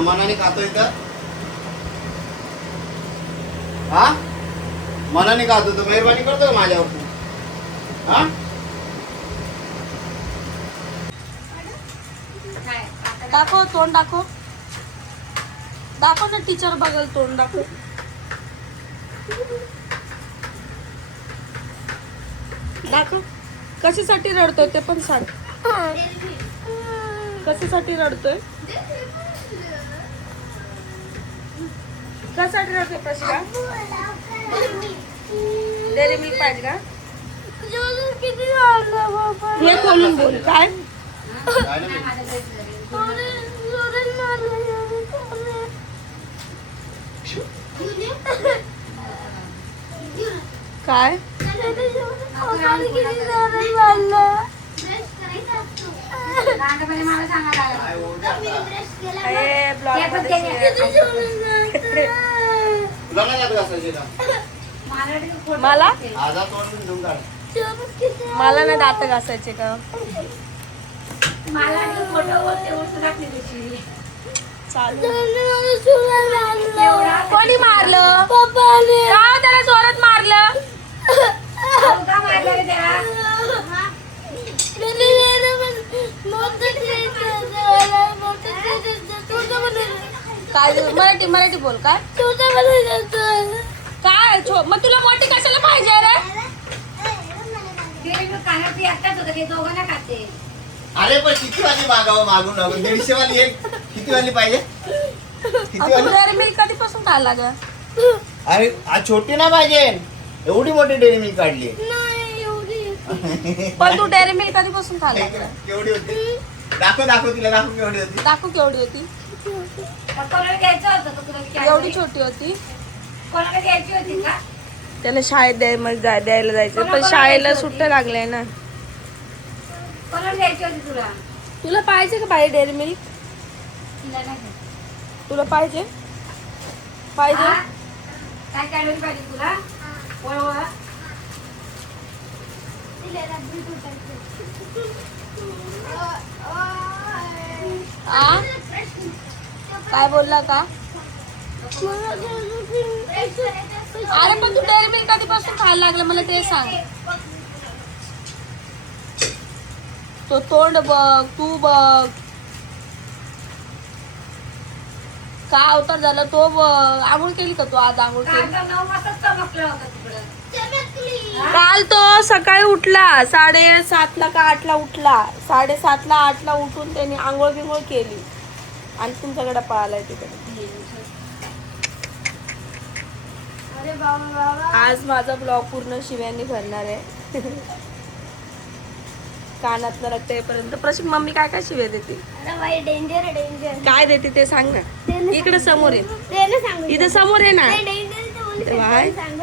मनाने खातोय का? हा मनाने खातो तो मेहरबानी करतो का माझ्यावर तू? हा दाखव तोंड दाखव. दाखव ना टीचर बघल तोंड दाखव. दाखव कशासाठी रडतोय ते पण सांग. कशासाठी रडतोय? कशासाठी रडतोय प्रशिका? डेअरी मिल्क पाहिजे का? हे खोलून बोल. काय काय मला मला ना दात घासायचे का? कोणी मारलं? का त्याला जोरात मारलं? काय मराठी मराठी बोल. काय काय मग तुला मोठी कशाला पाहिजे रे? अरे पण किती वाली मागावं मागून लागून 150 वाली एक किती वाली पाहिजे? किती वाली? डेअरी मिल्क कधीपासून खायला ग? अरे आज छोटी ना पाहिजे एवढी मोठी डेअरी मिल्क काढली. पण तू डेअरी मिल्क कधीपासून खायला? केवढी होती? दाखव दाखव तिला दाखव केवढी होती. दाखव केवढी होती. एवढी छोटी होती. त्याला शाळेत द्यायला जायचं पण शाळेला सुट्ट्या लागल्या ना. तुला पाहिजे का पाहिजे डेअरी मिल्क? तुला पाहिजे पाहिजे आ? काय बोलला का? अरे पण तू डेअरी मिल्क कधीपासून खायला लागला मला ते सांग. तो तोंड बघ तू बघ का अवतार झाला तो बघ. आंघोळ केली का तू आज? आंघोळ केली काल तो सकाळी उठला 7:30 का 8ला उठला. 7:30ला 8ला उठून त्याने आंघोळ बिंघोळ केली आणि तुमच्याकडे पळालाय तिकडे. आज माझा ब्लॉग पूर्ण शिव्यांनी भरणार आहे. कानातलं रक्त येईपर्यंत. प्रशिक मम्मी काय काय शिव्या देते? काय देते ते सांग ना. इकडे समोर आहे. इथे समोर आहे ना.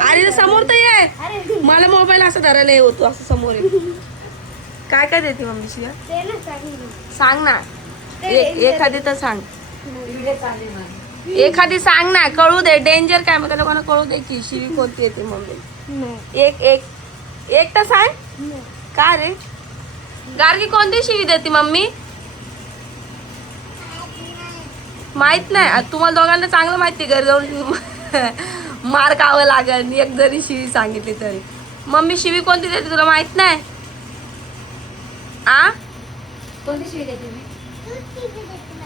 अरे समोर तर ये. मला मोबाईल असं धरायला हे होतो असं समोर आहे. काय काय देते मम्मी शिव्या? सांग ना. एखादी तर सांग. एखादी सांग ना. कळू दे. डेंजर काय मग लोकांना कळू दे की शिवी कोणती येते मम्मी. एक तर सांग. का रे गार्गी कोणती शिवी देते मम्मी? माहित नाही. तुम्हाला दोघांना चांगलं माहिती घरी जाऊन मार खावं लागेल एक जरी शिवी सांगितली तरी. मम्मी शिवी कोणती देते तुला माहित नाही? आ कोणती शिवी देते?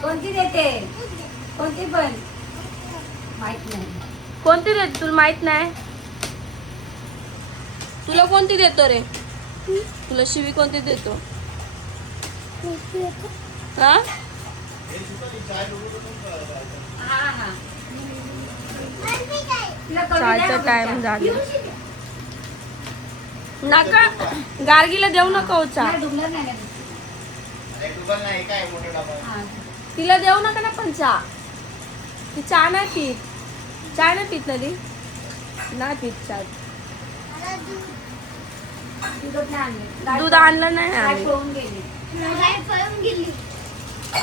कोणती देते? कोणती पण माहित नाही. कोणती देते तुला माहित नाही? तुला कोणती देतो रे? तुला शिवी कोणती देतो? हा चालतं टाइम झालं. नका गार्गीला देऊ नका हो चहा. तिला देऊ नका ना पण चहा. ती चहा नाही पीत. चहा नाही पीत ना ती. नाही पीत चहा. दूध आणलं नाही आम्ही.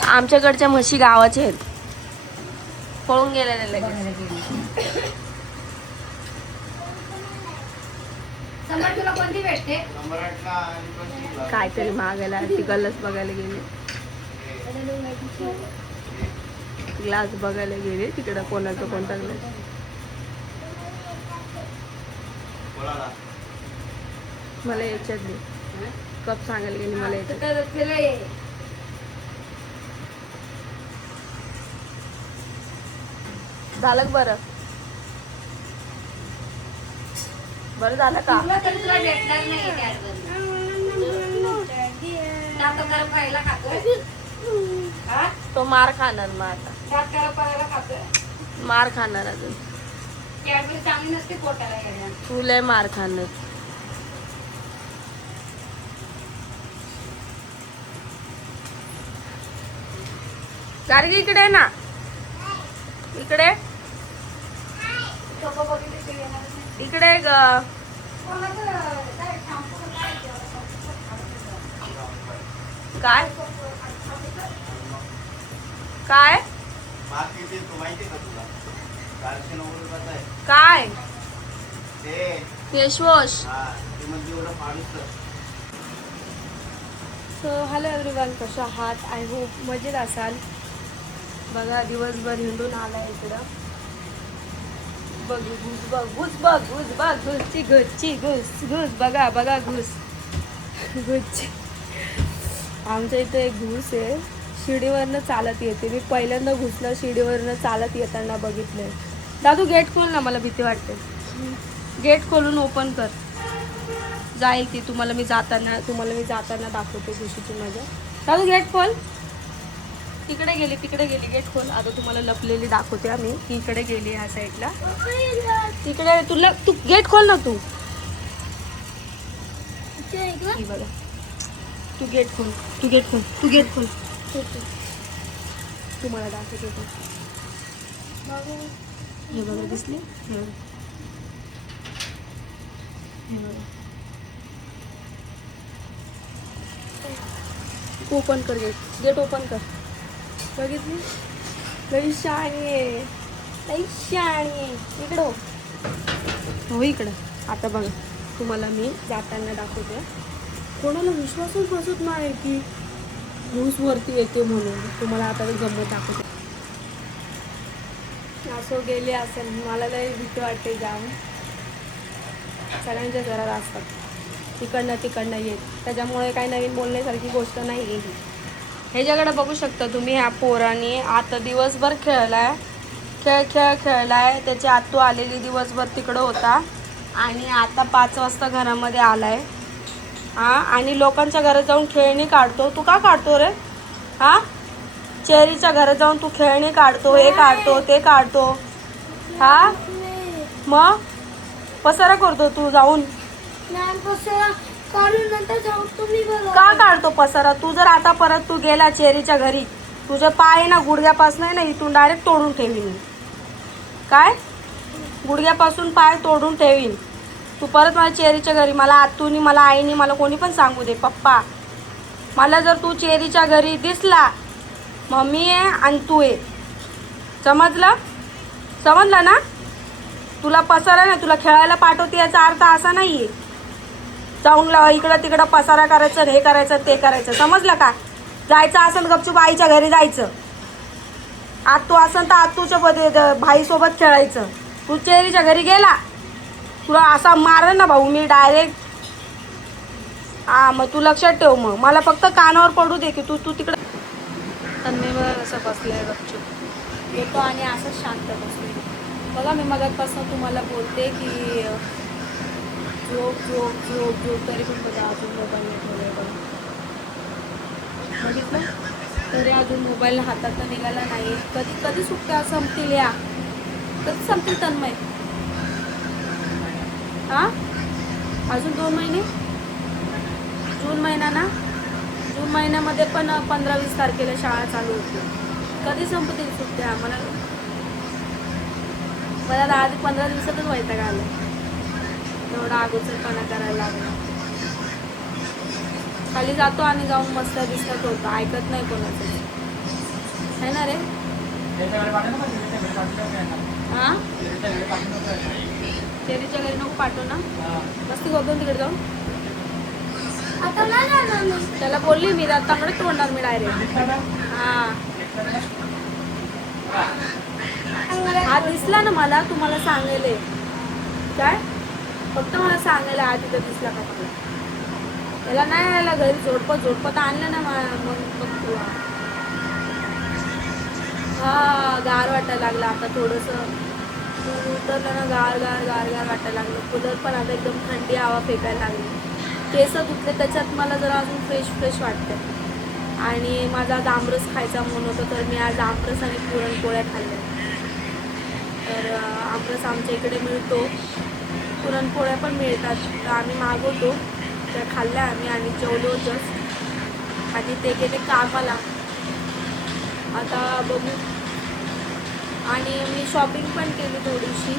आमच्याकडच्या म्हशी गावाच्या आहेत. पळून गेलेल्या लगेच. तुला कोणती भेटते? काहीतरी मागायला ती गलस बघायला गेली. ग्लास बघायला गेले तिकडं कोणाचं कोणता ग्लास. कोणाला? मला याच्यात दे कप सांगायला गेली मला याच्यात. झालं का बरं? बरं झालं का? तुला तरी तुला भेटणार नाही त्यावर. दात गरम खायला खातोय. हा? तो मार खाणार मग आता. दात गरम करायला खातोय. मार खाणार अजून. कॅडबरी चांगली नसते पोटाला घ्यायला. तू लय मार खाणार. गार्गी इकडे आहे ना, इकडे सोपं बघितलं की येणारच नाही. इकडे ग. कोणाचं काय shampoo का काय ते? काय काय मार्क किती तू माहिती का तुला? 490 रुपयाचा आहे. काय ते फेसवॉश. हा ते म्हणजे एवढं पाडूच. सो हॅलो एव्हरीवन, कशा आहात? आय होप मजेत असाल. बघा दिवसभर हिंडून आला इकडं. बघ घुस बघ घुस बघ घुस बघ घुसची घुसची घुस घुस बघा बघा घुस घुसची. आमच्या इथे एक घुस आहे, शिडीवरनं चालत येते. मी पहिल्यांदा घुसलं शिडीवरनं चालत येताना बघितलंय. दादू गेट खोल ना, मला भीती वाटते. गेट खोलून ओपन कर. जाईल ती. तुम्हाला मी जाताना दाखवते घुशीची मजा. दादू गेट खोल. तिकडे गेली गेट खोल. आता तुम्हाला लपलेली दाखवते आम्ही. ती इकडे गेली ह्या साईडला. तिकडे तू गेट खोल ना. तू ही बघा. तू गेट खोल. तुम्हाला दाखवते. हे बघा दिसली. हे बघा. ओपन कर गेट ओपन कर. बघितली? लई शाणी आहे. इकडं हो इकडं. आता बघा तुम्हाला मी जाताना दाखवते. कोणाला विश्वासच बसत नाही की घुस वरती येते म्हणून. तुम्हाला आता गंमत दाखवते. असं गेले असेल. मला लई भीती वाटते जाम. सगळ्यांच्या घरात असतात तिकडनं येत. त्याच्यामुळे काही नवीन बोलण्यासारखी गोष्ट नाही आहे ही. ह्याच्याकडे बघू शकता तुम्ही. ह्या पोराने आता दिवसभर खेळलाय. खेळलाय. त्याची आत्तू आलेली दिवसभर तिकडं होता आणि आता 5 वाजता घरामध्ये आलाय. हा, आणि लोकांच्या घरात जाऊन खेळणी काढतो. तू का काढतो रे? हा, चेरीच्या घरात जाऊन तू खेळणी काढतो, हे काढतो, ते काढतो. हा, मग पसारा करतो तू जाऊन. का काढतो पसारा? तू जर आता परत तू गेला चेरीच्या घरी, तुझे पाय ना गुडघ्यापासून आहे ना इथून डायरेक्ट तोडून ठेवीन. काय गुडघ्यापासून पाय तोडून ठेवीन. तू परत माझ्या चेरीच्या घरी, मला आत्तूनी, मला आईनी, मला कोणी पण सांगू दे, पप्पा, मला जर तू चेरीच्या घरी दिसला, मम्मी आहे आणि तू आहे. समजलं ना? तुला पसारा नाही, तुला खेळायला पाठवते याचा अर्थ असा नाही आहे जाऊन इकडं तिकडं पसारा करायचं, हे करायचं, ते करायचं. समजलं का? जायचं असेल गपचूप आईच्या घरी जायचं. आत्तू असेल तर आत्तूच्या भाईसोबत खेळायचं. तू चेरीच्या घरी गेला, तुला असा मारेल ना भाऊ मी डायरेक्ट. हा, मग तू लक्षात ठेव. मग मला फक्त कानावर पडू दे की तू तिकडं. तर मी मग असं बसलंय गपचूप येतो आणि असंच शांत बसले. बघा मी मगापासून तुम्हाला बोलते की झोप तरी पण बघा अजून मोबाईल नाही ठेवलाय. बघितलं तरी अजून मोबाईल हातात निघाला नाही. कधी सुट्ट्या संपतील या? कधी संपतील तन्मय? हा, अजून 2 महिने. जून महिना ना, जून महिन्यामध्ये पण 15-20 तारखेला शाळा चालू होती. कधी संपतील सुट्ट्या? मला 15 दिवसातच वैताग आला. एवढा अगोदरपणा करायला लागला. खाली जातो आणि जाऊन मस्त दिसत होतं. ऐकत नाही कोणाचं. आहे ना रे? हा, चेरीच्या घरी नको पाठव ना. मस्ती करतो तिकडे जाऊन. त्याला बोलली मी तांबडे तोडणार मी डायरेक्ट. हा, हा दिसला ना मला, तुम्हाला सांगेल काय, फक्त मला सांगायला हा तिथं दिसला का मला. त्याला नाही यायला घरी झोडपत आणलं ना मग बघ तू. हा गार वाटायला लागलं आता थोडंसं उतरलं ना, गार गार गार गार वाटायला लागलं. कूलर पण आता एकदम थंडी हवा फेकायला लागली. केस धुतले त्याच्यात मला जरा अजून फ्रेश वाटतं. आणि माझा आज आमरस खायचा म्हणून होतं, तर मी आज आमरस आणि पुरणपोळ्या खाल्ल्या. तर आमरस आमच्या इकडे मिळतो, पुरणपोळ्या पण मिळतात, तर आम्ही मागवतो. त्या खाल्ल्या आम्ही आणि जेवलो जस्ट. आणि ते गेले कामाला. आता बघू. आणि मी शॉपिंग पण केली थोडीशी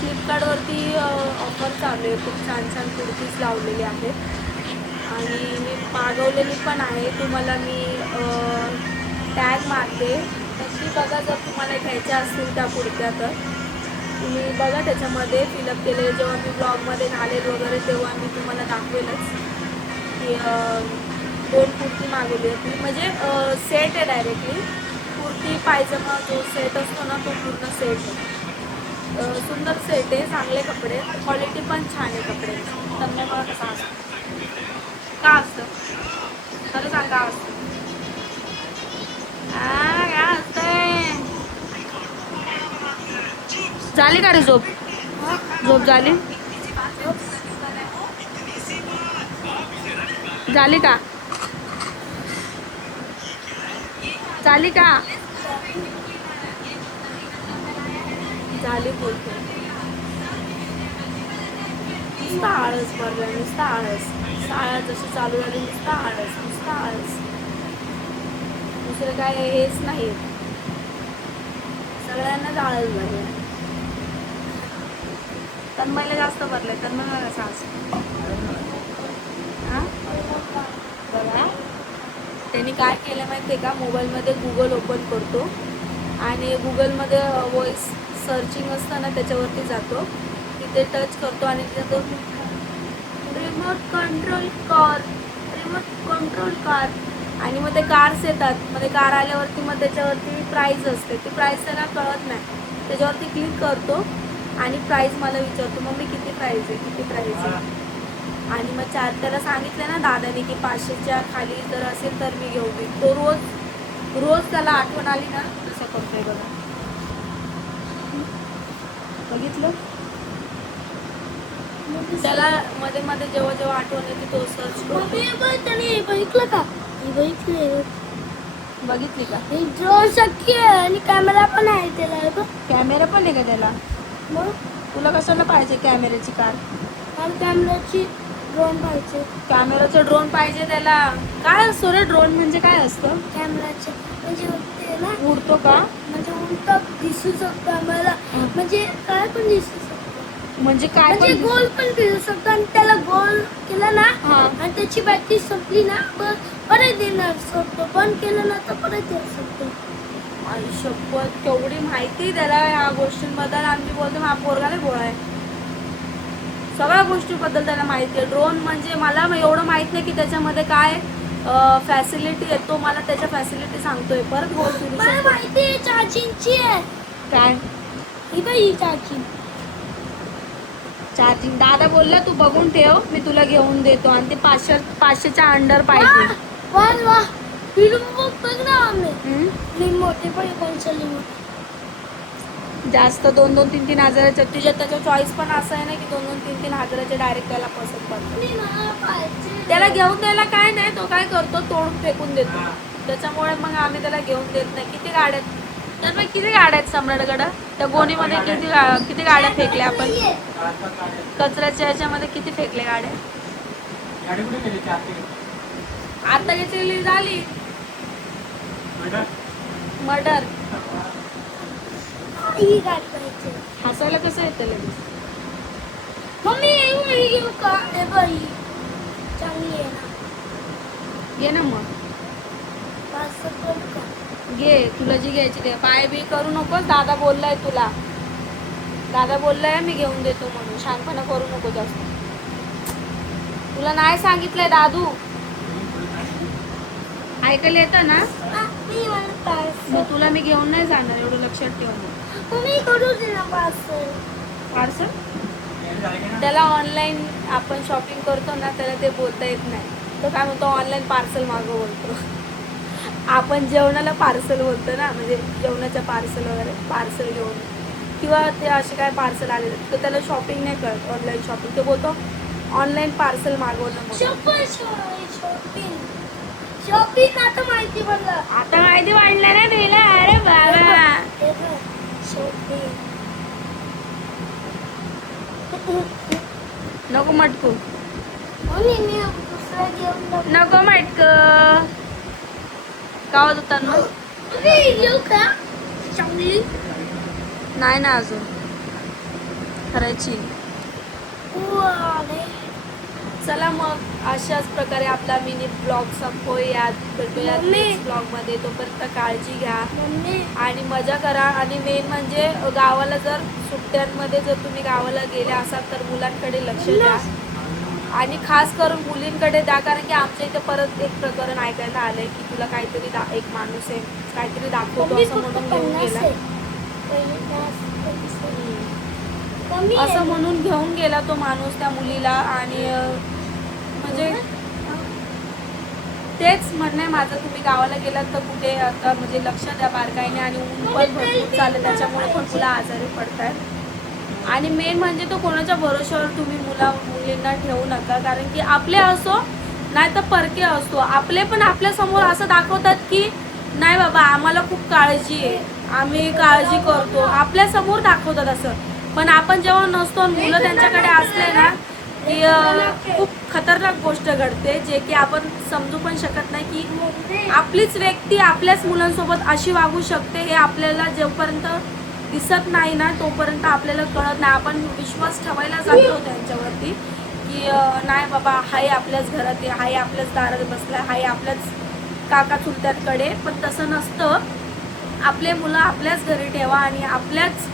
फ्लिपकार्टवरती ऑफर चालू आहे. खूप छान छान कुर्तीज लावलेली आहेत आणि मी मागवलेली पण आहे. तुम्हाला मी टॅग मारते, नक्की बघा. जर तुम्हाला घ्यायच्या असतील त्या कुर्त्या तर तुम्ही बघा. त्याच्यामध्ये फिलअप केलेले जेव्हा मी ब्लॉगमध्ये घालेल वगैरे तेव्हा मी तुम्हाला दाखवेलच की 2 कुर्ती मागवली होती. म्हणजे सेट आहे डायरेक्टली. कुर्ती पायजमा जो सेट असतो ना, तो पूर्ण सेट आहे. सुंदर सेट आहे, चांगले कपडे, क्वालिटी पण छान आहे कपड्याची. तर मला कसं असतं का असतं खरं सांग, का असतं काय असतंय. झाली का रे झोप झाली का झाली बोलतो. नुसता आळस भरला, नुसता आळस. शाळा जशी चालू झाली नुसता आळस. दुसरं काय हेच नाही, सगळ्यांनाच आळस भरला. तन्मयला जास्त भरलंय. तन्मय कसा असं बघा. त्यांनी काय केलं माहिती आहे का, मोबाईलमध्ये गुगल ओपन करतो आणि गुगलमध्ये व्हॉइस सर्चिंग असतं ना, त्याच्यावरती जातो, तिथे टच करतो आणि तिथं रिमोट कंट्रोल कार आणि मग ते कार्स येतात. मग ते कार आल्यावरती मग त्याच्यावरती प्राईज असते. ती प्राईज त्याला कळत नाही. त्याच्यावरती क्लिक करतो आणि प्राईज मला विचारतो, मम्मी किती प्राईज आहे. आणि मग त्याला सांगितलं ना दादाने की 500च्या खाली जर असेल तर मी घेऊन येईन. तो रोज त्याला आठवण आली ना तसं करतोय बघा. बघितलं, त्याला मध्ये मध्ये जेव्हा आठवण येते तो सर्च करतो. त्याने बघितलं का, बघितली का, ड्रोन शक्य आहे आणि कॅमेरा पण आहे त्याला. कॅमेरा पण आहे का त्याला. मग तुला कशाला पाहिजे कॅमेऱ्याची कार. कॅमेराची ड्रोन पाहिजे. कॅमेराचं ड्रोन पाहिजे त्याला. काय असतो रे ड्रोन, म्हणजे काय असतं. कॅमेराचे म्हणजे उडते ना, उडतो का, म्हणजे उडतं दिसू शकतं आम्हाला. म्हणजे काय पण दिसू शकतं, म्हणजे काय म्हणजे पण गोल पण दिसू शकतं. आणि त्याला गोल केला ना हा. आणि त्याची बॅटरी संपली ना परत देणार शकतो. बंद केलं ना तर परत देऊ शकतो. आई शपथ, केवढी माहिती त्याला ह्या गोष्टींबद्दल. आम्ही बोलतो हा पोरगाला गोळा आहे, सगळ्या गोष्टीबद्दल त्याला माहिती आहे. ड्रोन म्हणजे मला एवढं माहित नाही की त्याच्यामध्ये काय फॅसिलिटी आहे. तो मला त्याच्या फॅसिलिटी सांगतोय. परत गोल फिरू मला शकतो. माहिती आहे चार्जिंगची आहे. काय ही बाई चार्जिंग. दादा बोलला तू बघून ठेव, मी तुला घेऊन देतो. आणि ते 500च्या अंडर पाहिजे. वा रिमोट बघ ना आम्ही. रिमोट पण कोणचं रिमोट जास्त 2-2, 3-3 हजाराच्या. त्याच्या चॉईस पण असं आहे ना की 2-2, 3-3 हजाराचे डायरेक्ट त्याला पसंत पडतो. त्याला घेऊन द्यायला काय नाही, तो काय करतो तोडून फेकून देतो. त्याच्यामुळे मग आम्ही त्याला घेऊन देत नाही. किती गाड्या तर मग किती गाड्या आहेत सम्राटकडं. त्या गोणीमध्ये किती गाड्या फेकल्या आपण. कचऱ्याच्या ह्याच्यामध्ये किती फेकले गाड्या. आता घेतलेली झाली मर्डर. ही गाडी पाहिजे. हसायला कसं येतं लगेच. मम्मी ही घेऊ का. हे बाई चांगली आहे ना. घे ना मग, 500 करू का. घे तुला जी घ्यायची घे. बाय बी करू नकोस. दादा बोललाय तुला. दादा बोललाय मी घेऊन देतो म्हणून. शहाणपणा करू नको जास्त. तुला नाही सांगितलंय दादू. ऐकायला येतं ना? मी मला पार्सल मग तुला मी घेऊन नाही जाणार, एवढं लक्षात ठेव मग. तुम्ही करू दे ना पार्सल. पार्सल त्याला ऑनलाईन आपण शॉपिंग करतो ना, त्याला ते बोलता येत नाही. तो काय म्हणतो, ऑनलाईन पार्सल मागव बोलतो. आपण जेवणाला पार्सल बोलतो ना, म्हणजे जेवणाच्या पार्सल वगैरे, पार्सल घेऊन किंवा ते असे काय पार्सल आलेले, तर त्याला शॉपिंग नाही करत, ऑनलाईन शॉपिंग. तो बोलतो ऑनलाईन पार्सल मागवणं म्हणून. शॉपिंग शॉपिंग आता माहिती पडलं. आता माहिती वाढलं ना तुला? अरे बाबा, शॉपिंग नको मटकू, मम्मी मी दुसरा घेऊन जाऊ. नको मटक. गावात होता ना? अरे येऊ का चांगली नाही ना अजून करायची. चला मग अशाच प्रकारे आपला मिनी ब्लॉग संपवूयात. भेटूयात नेक्स्ट ब्लॉगमध्ये. तोपर्यंत काळजी घ्या मम्मी. आणि मजा करा. आणि मेन म्हणजे गावाला जर सुट्ट्यांमध्ये जर तुम्ही गावाला गेले असाल तर मुलांकडे लक्ष द्या आणि खास करून मुलींकडे द्या. कारण की आमच्या इथे परत एक प्रकरण ऐकायला आलंय की तुला काहीतरी एक माणूस आहे काहीतरी दाखवतो असं म्हणून घेऊन गेला. असं म्हणून घेऊन गेला तो माणूस त्या मुलीला. आणि म्हणजे तेच म्हणणं आहे माझं, तुम्ही गावाला गेलात तर कुठे आता म्हणजे लक्ष द्या बारकाईने. आणि ऊन पण भरपूर चाललं, त्याच्यामुळे पण मुलं आजारी पडतात. आणि मेन म्हणजे तो कोणाच्या भरोश्यावर तुम्ही मुलींना ठेवू नका. कारण की आपले असो नाही तर परके असतो, आपले पण आपल्यासमोर असं दाखवतात की नाही बाबा आम्हाला खूप काळजी आहे, आम्ही काळजी करतो, आपल्यासमोर दाखवतात असं. पण आपण जेव्हा नसतो आणि मुलं त्यांच्याकडे असले ना की खूप खतरनाक गोष्ट घडते, जे की आपण समजू पण शकत नाही की आपलीच व्यक्ती आपल्याच मुलांसोबत अशी वागू शकते. हे आपल्याला जोपर्यंत दिसत नाही ना तोपर्यंत आपल्याला कळत नाही. आपण विश्वास ठेवायला जातो त्यांच्यावरती की नाही बाबा हाय आपल्याच घरात आहे, हाय आपल्याच दारात बसला, हाय आपल्याच काका चुलत्यांकडे. पण तसं नसतं. आपले मुलं आपल्याच घरी ठेवा आणि आपल्याच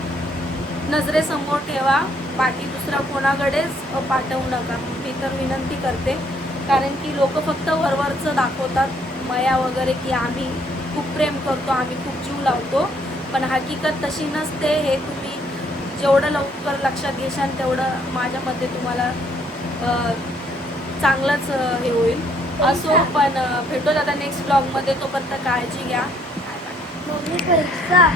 नजरेसमोर ठेवा, बाकी दुसरा कोणाकडेच पाठवू नका. मी तर विनंती करते. कारण की लोक फक्त वरवरचं दाखवतात मया वगैरे की आम्ही खूप प्रेम करतो, आम्ही खूप जीव लावतो, पण हकीकत तशी नसते. हे तुम्ही जेवढं लवकर लक्षात घेशाल तेवढं माझ्या मते तुम्हाला चांगलंच हे होईल. असो पण भेटू आता नेक्स्ट ब्लॉगमध्ये. तोपर्यंत काळजी घ्या. मम्मी पैसा